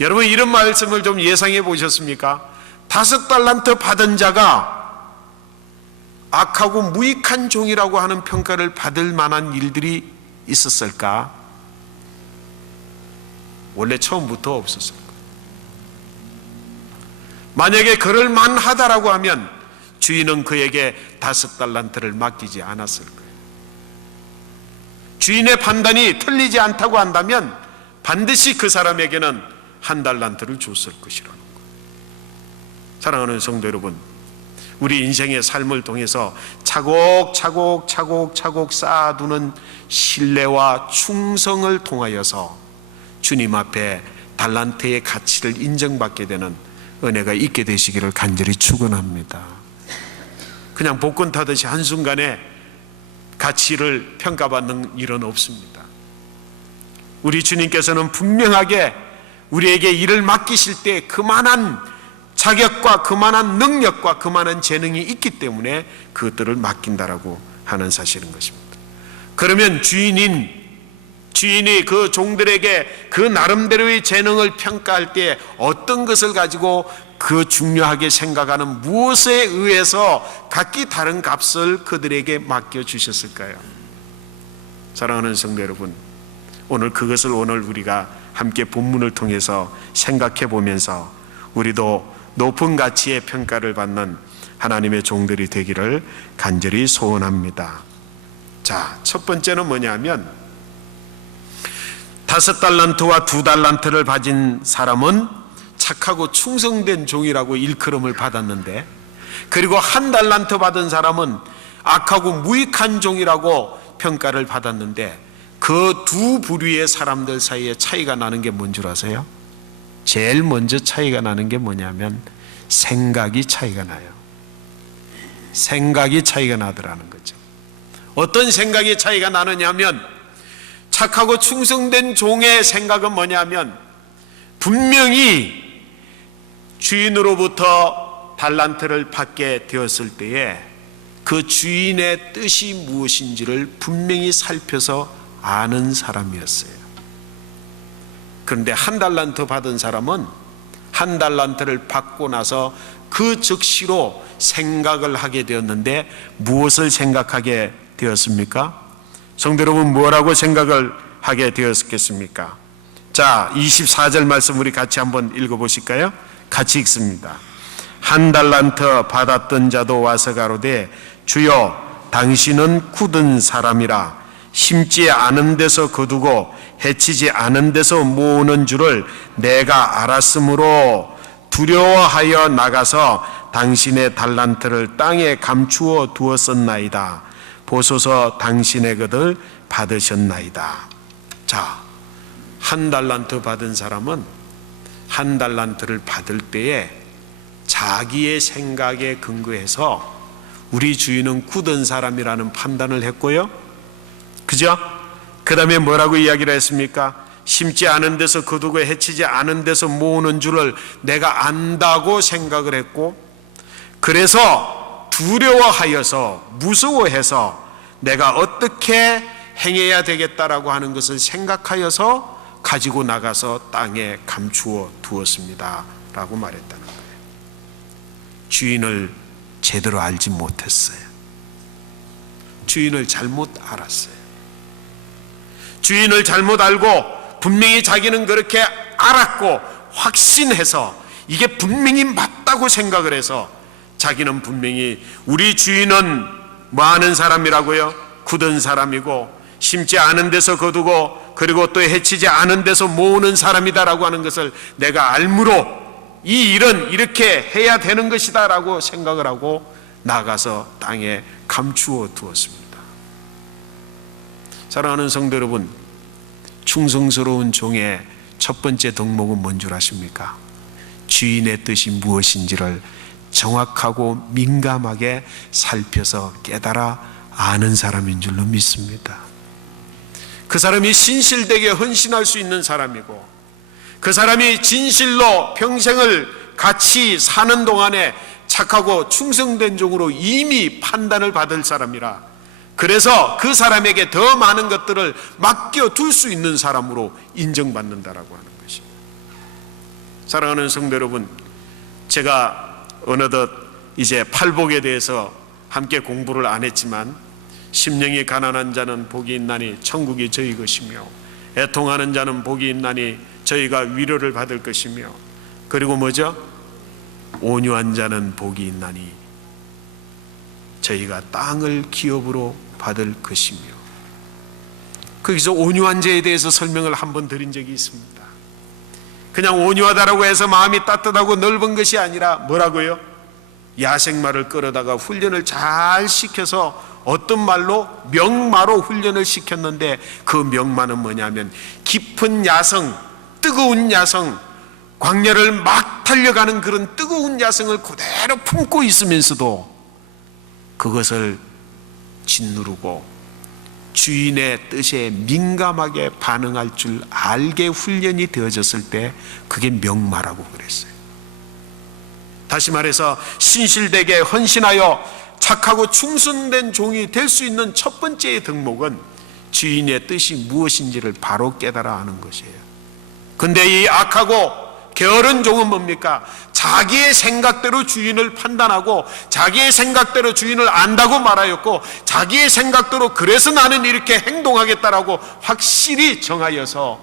여러분, 이런 말씀을 좀 예상해 보셨습니까? 5달란트 받은 자가 악하고 무익한 종이라고 하는 평가를 받을 만한 일들이 있었을까? 원래 처음부터 없었을 거예요. 만약에 그럴 만하다라고 하면 주인은 그에게 5달란트를 맡기지 않았을 거예요. 주인의 판단이 틀리지 않다고 한다면 반드시 그 사람에게는 1달란트를 줬을 것이라는 거예요. 사랑하는 성도 여러분, 우리 인생의 삶을 통해서 차곡차곡 쌓아두는 신뢰와 충성을 통하여서 주님 앞에 달란트의 가치를 인정받게 되는 은혜가 있게 되시기를 간절히 축원합니다. 그냥 복권 타듯이 한순간에 가치를 평가받는 일은 없습니다. 우리 주님께서는 분명하게 우리에게 일을 맡기실 때 그만한 자격과 그만한 능력과 그만한 재능이 있기 때문에 그것들을 맡긴다라고 하는 사실인 것입니다. 그러면 주인이 그 종들에게 그 나름대로의 재능을 평가할 때 어떤 것을 가지고 그 중요하게 생각하는 무엇에 의해서 각기 다른 값을 그들에게 맡겨주셨을까요? 사랑하는 성도 여러분, 오늘 그것을 우리가 함께 본문을 통해서 생각해 보면서 우리도 높은 가치의 평가를 받는 하나님의 종들이 되기를 간절히 소원합니다. 자, 첫 번째는 뭐냐면 5달란트와 2달란트를 가진 사람은 착하고 충성된 종이라고 일컬음을 받았는데, 그리고 1달란트 받은 사람은 악하고 무익한 종이라고 평가를 받았는데, 그 두 부류의 사람들 사이에 차이가 나는 게 뭔 줄 아세요? 제일 먼저 차이가 나는 게 뭐냐면 생각이 차이가 나요. 생각이 차이가 나더라는 거죠. 어떤 생각이 차이가 나느냐면, 착하고 충성된 종의 생각은 뭐냐면 분명히 주인으로부터 달란트를 받게 되었을 때에 그 주인의 뜻이 무엇인지를 분명히 살펴서 아는 사람이었어요. 그런데 1달란트 받은 사람은 1달란트를 받고 나서 그 즉시로 생각을 하게 되었는데, 무엇을 생각하게 되었습니까? 성도 여러분, 뭐라고 생각을 하게 되었겠습니까? 자, 24절 말씀 우리 같이 한번 읽어보실까요? 같이 읽습니다. 1달란트 받았던 자도 와서 가로되, 주여, 당신은 굳은 사람이라 심지 않은 데서 거두고 해치지 않은 데서 모으는 줄을 내가 알았으므로 두려워하여 나가서 당신의 달란트를 땅에 감추어 두었었나이다. 보소서, 당신의 것을 받으셨나이다. 자, 1달란트 받은 사람은 1달란트를 받을 때에 자기의 생각에 근거해서 우리 주인은 굳은 사람이라는 판단을 했고요, 그죠? 그 다음에 뭐라고 이야기를 했습니까? 심지 않은 데서 거두고 해치지 않은 데서 모으는 줄을 내가 안다고 생각을 했고, 그래서 두려워하여서, 무서워해서 내가 어떻게 행해야 되겠다라고 하는 것을 생각하여서 가지고 나가서 땅에 감추어 두었습니다 라고 말했다는 거예요. 주인을 제대로 알지 못했어요. 주인을 잘못 알았어요. 주인을 잘못 알고 분명히 자기는 그렇게 알았고 확신해서 이게 분명히 맞다고 생각을 해서 자기는 분명히 우리 주인은 뭐 하는 사람이라고요? 굳은 사람이고 심지 않은 데서 거두고 그리고 또 해치지 않은 데서 모으는 사람이다라고 하는 것을 내가 알므로 이 일은 이렇게 해야 되는 것이다 라고 생각을 하고 나가서 땅에 감추어 두었습니다. 사랑하는 성도 여러분, 충성스러운 종의 첫 번째 덕목은 뭔 줄 아십니까? 주인의 뜻이 무엇인지를 정확하고 민감하게 살펴서 깨달아 아는 사람인 줄로 믿습니다. 그 사람이 신실되게 헌신할 수 있는 사람이고, 그 사람이 진실로 평생을 같이 사는 동안에 착하고 충성된 종으로 이미 판단을 받을 사람이라, 그래서 그 사람에게 더 많은 것들을 맡겨둘 수 있는 사람으로 인정받는다라고 하는 것입니다. 사랑하는 성도 여러분, 제가 어느덧 이제 팔복에 대해서 함께 공부를 안 했지만, 심령이 가난한 자는 복이 있나니 천국이 저희 것이며, 애통하는 자는 복이 있나니 저희가 위로를 받을 것이며, 그리고 뭐죠? 온유한 자는 복이 있나니 저희가 땅을 기업으로 받을 것이며. 거기서 온유한 자에 대해서 설명을 한번 드린 적이 있습니다. 그냥 온유하다라고 해서 마음이 따뜻하고 넓은 것이 아니라 뭐라고요? 야생마를 끌어다가 훈련을 잘 시켜서 어떤 말로? 명마로 훈련을 시켰는데, 그 명마는 뭐냐면 깊은 야성, 뜨거운 야성, 광야를 막 달려가는 그런 뜨거운 야성을 그대로 품고 있으면서도 그것을 짓누르고 주인의 뜻에 민감하게 반응할 줄 알게 훈련이 되어졌을 때 그게 명마라고 그랬어요. 다시 말해서 신실되게 헌신하여 착하고 충성된 종이 될 수 있는 첫 번째의 덕목은 주인의 뜻이 무엇인지를 바로 깨달아 아는 것이에요. 근데 이 악하고 게으른 종은 뭡니까? 자기의 생각대로 주인을 판단하고 자기의 생각대로 주인을 안다고 말하였고, 자기의 생각대로 그래서 나는 이렇게 행동하겠다라고 확실히 정하여서,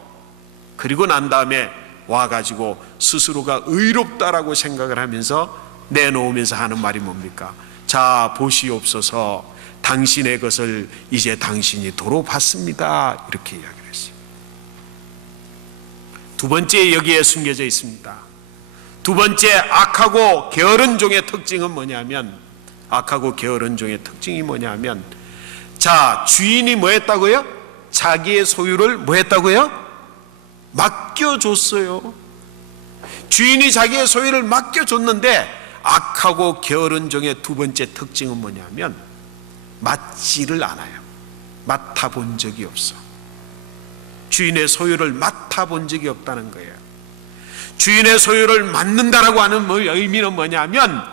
그리고 난 다음에 와가지고 스스로가 의롭다라고 생각을 하면서 내놓으면서 하는 말이 뭡니까? 자, 보시옵소서, 당신의 것을 이제 당신이 도로 받습니다, 이렇게 이야기를 했어요. 두 번째 여기에 숨겨져 있습니다. 두 번째 악하고 게으른 종의 특징은 뭐냐면, 악하고 게으른 종의 특징이 뭐냐면, 자, 주인이 뭐 했다고요? 자기의 소유를 뭐 했다고요? 맡겨줬어요. 주인이 자기의 소유를 맡겨줬는데, 악하고 게으른 종의 두 번째 특징은 뭐냐면 맡지를 않아요. 맡아본 적이 없어. 주인의 소유를 맡아본 적이 없다는 거예요. 주인의 소유를 맡는다라고 하는 의미는 뭐냐면,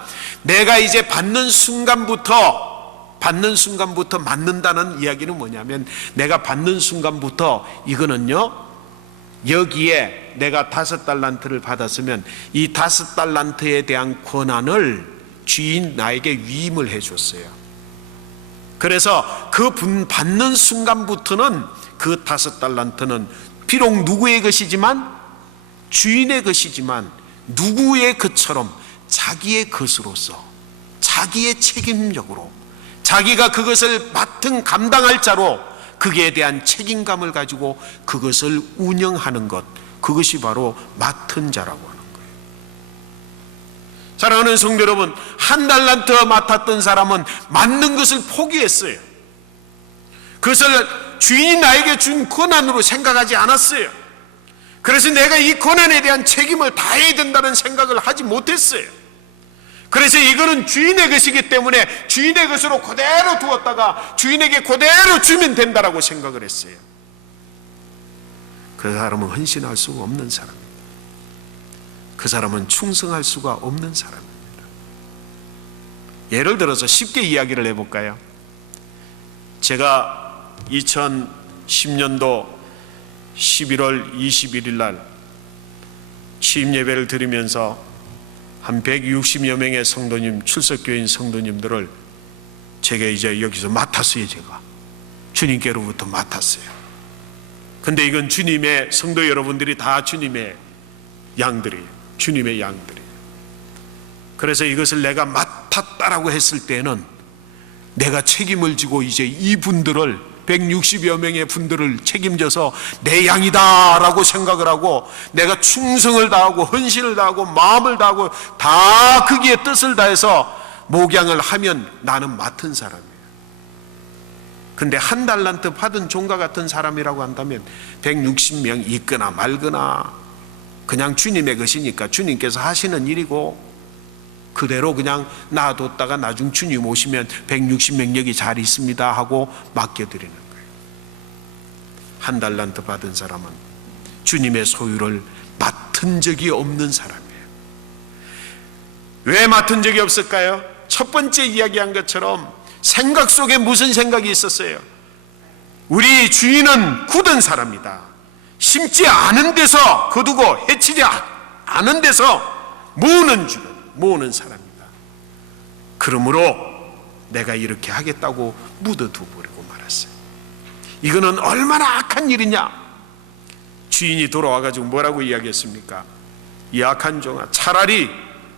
내가 이제 받는 순간부터 맡는다는 이야기는 뭐냐면, 내가 받는 순간부터 이거는요, 여기에 내가 5달란트를 받았으면 이 5달란트에 대한 권한을 주인 나에게 위임을 해줬어요. 그래서 그 받는 순간부터는 그 5달란트는 비록 누구의 것이지만, 주인의 것이지만 누구의 것처럼 자기의 것으로서, 자기의 책임력으로, 자기가 그것을 맡은 감당할 자로 거기에 대한 책임감을 가지고 그것을 운영하는 것, 그것이 바로 맡은 자라고 하는 거예요. 사랑하는 성도 여러분, 1달란트 맡았던 사람은 맡는 것을 포기했어요. 그것을 주인이 나에게 준 권한으로 생각하지 않았어요. 그래서 내가 이 권한에 대한 책임을 다해야 된다는 생각을 하지 못했어요. 그래서 이거는 주인의 것이기 때문에 주인의 것으로 그대로 두었다가 주인에게 그대로 주면 된다라고 생각을 했어요. 그 사람은 헌신할 수가 없는 사람입니다. 그 사람은 충성할 수가 없는 사람입니다. 예를 들어서 쉽게 이야기를 해볼까요? 제가 2010년도 11월 21일 날 취임 예배를 드리면서 한 160여 명의 성도님, 출석교인 성도님들을 제가 이제 여기서 맡았어요. 제가 주님께로부터 맡았어요. 근데 이건 주님의, 성도 여러분들이 다 주님의 양들이에요. 주님의 양들이에요. 그래서 이것을 내가 맡았다라고 했을 때는 내가 책임을 지고 이제 이분들을, 160여 명의 분들을 책임져서 내 양이다라고 생각을 하고, 내가 충성을 다하고 헌신을 다하고 마음을 다하고 다 거기에 뜻을 다해서 목양을 하면 나는 맡은 사람이에요. 근데 1달란트 받은 종과 같은 사람이라고 한다면 160명 있거나 말거나 그냥 주님의 것이니까 주님께서 하시는 일이고 그대로 그냥 놔뒀다가 나중 주님 오시면 160명 여기 잘 있습니다 하고 맡겨드리는 거예요. 1달란트 받은 사람은 주님의 소유를 맡은 적이 없는 사람이에요. 왜 맡은 적이 없을까요? 첫 번째 이야기한 것처럼 생각 속에 무슨 생각이 있었어요? 우리 주인은 굳은 사람이다. 심지 않은 데서 거두고 해치지 많은 데서 모으는 사람이다. 그러므로 내가 이렇게 하겠다고 묻어두어버리고 말았어요. 이거는 얼마나 악한 일이냐. 주인이 돌아와가지고 뭐라고 이야기했습니까? 이 악한 종아, 차라리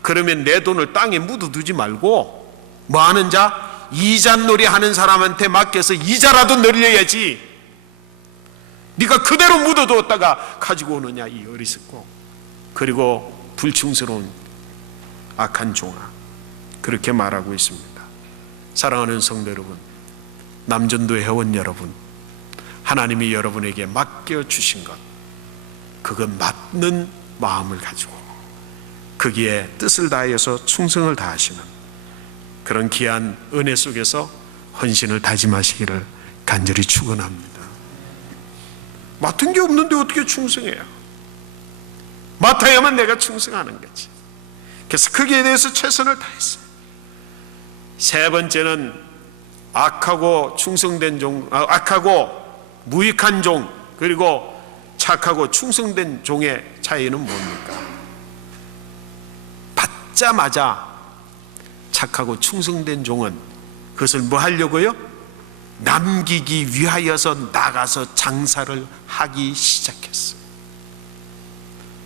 그러면 내 돈을 땅에 묻어두지 말고 뭐 하는 자? 이잣놀이 하는 사람한테 맡겨서 이자라도 늘려야지. 네가 그대로 묻어두었다가 가지고 오느냐, 이 어리석고 그리고 불충스러운 악한 종아. 그렇게 말하고 있습니다. 사랑하는 성도 여러분, 남전도 회원 여러분, 하나님이 여러분에게 맡겨주신 것, 그건 맞는 마음을 가지고 거기에 뜻을 다하여서 충성을 다하시는 그런 귀한 은혜 속에서 헌신을 다짐하시기를 간절히 축원합니다. 맡은 게 없는데 어떻게 충성해요? 맡아야만 내가 충성하는 거지. 그래서 거기에 대해서 최선을 다했어요. 세 번째는 악하고 충성된 종, 악하고 무익한 종, 그리고 착하고 충성된 종의 차이는 뭡니까? 받자마자 착하고 충성된 종은 그것을 뭐 하려고요? 남기기 위하여서 나가서 장사를 하기 시작했어요.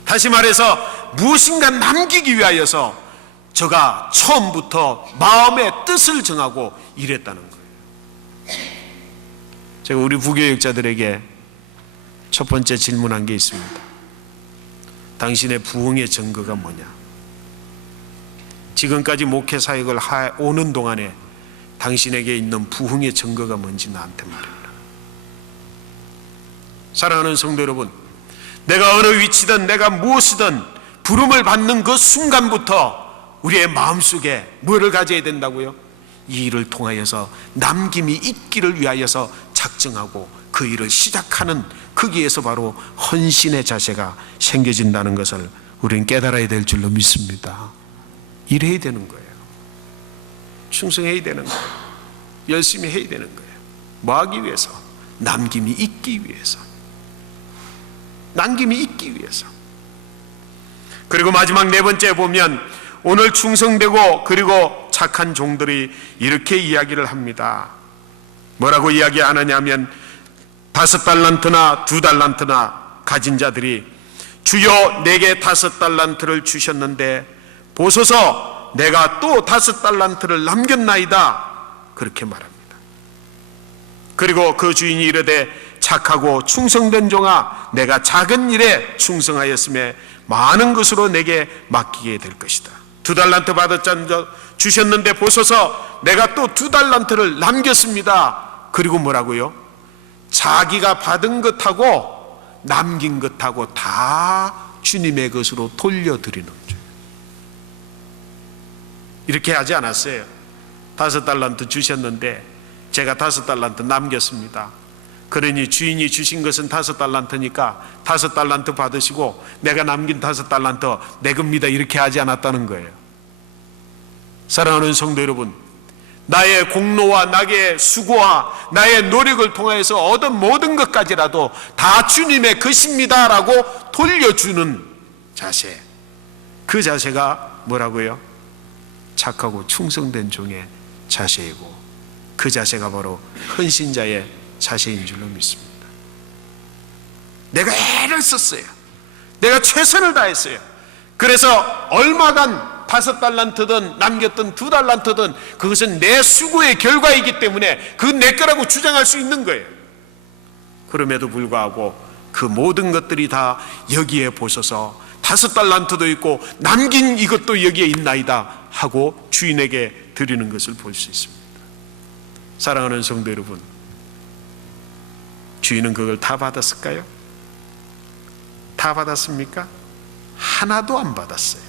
다시 말해서 무엇인가 남기기 위하여서 저가 처음부터 마음의 뜻을 정하고 일했다는 거예요. 제가 우리 부교육자들에게 첫 번째 질문한 게 있습니다. 당신의 부흥의 증거가 뭐냐? 지금까지 목회 사역을 오는 동안에 당신에게 있는 부흥의 증거가 뭔지 나한테 말해라. 사랑하는 성도 여러분, 내가 어느 위치든 내가 무엇이든 부름을 받는 그 순간부터 우리의 마음속에 뭐를 가져야 된다고요? 이 일을 통하여서 남김이 있기를 위하여서 작정하고 그 일을 시작하는, 거기에서 바로 헌신의 자세가 생겨진다는 것을 우리는 깨달아야 될 줄로 믿습니다. 일해야 되는 거예요. 충성해야 되는 거예요. 열심히 해야 되는 거예요. 뭐 하기 위해서? 남김이 있기 위해서. 남김이 있기 위해서. 그리고 마지막 네 번째 보면 오늘 충성되고 그리고 착한 종들이 이렇게 이야기를 합니다. 뭐라고 이야기 안 하냐면 5달란트나 2달란트나 가진 자들이 주여 내게 5달란트를 주셨는데 보소서 내가 또 5달란트를 남겼나이다. 그렇게 말합니다. 그리고 그 주인이 이르되 착하고 충성된 종아 내가 작은 일에 충성하였음에 많은 것으로 내게 맡기게 될 것이다. 2달란트 받았자 주셨는데 보소서 내가 또 2달란트를 남겼습니다. 그리고 뭐라고요? 자기가 받은 것하고 남긴 것하고 다 주님의 것으로 돌려드리는 거죠. 이렇게 하지 않았어요. 5달란트 주셨는데 제가 5달란트 남겼습니다. 그러니 주인이 주신 것은 5달란트니까 5달란트 받으시고 내가 남긴 5달란트 내 겁니다. 이렇게 하지 않았다는 거예요. 사랑하는 성도 여러분, 나의 공로와 나의 수고와 나의 노력을 통해서 얻은 모든 것까지라도 다 주님의 것입니다라고 돌려주는 자세, 그 자세가 뭐라고요? 착하고 충성된 종의 자세이고 그 자세가 바로 헌신자의 자세인 줄로 믿습니다. 내가 애를 썼어요. 내가 최선을 다했어요. 그래서 얼마간 5달란트든 남겼던 2달란트든 그것은 내 수고의 결과이기 때문에 그 내 거라고 주장할 수 있는 거예요. 그럼에도 불구하고 그 모든 것들이 다 여기에 보셔서 5달란트도 있고 남긴 이것도 여기에 있나이다 하고 주인에게 드리는 것을 볼 수 있습니다. 사랑하는 성도 여러분, 주인은 그걸 다 받았을까요? 다 받았습니까? 하나도 안 받았어요.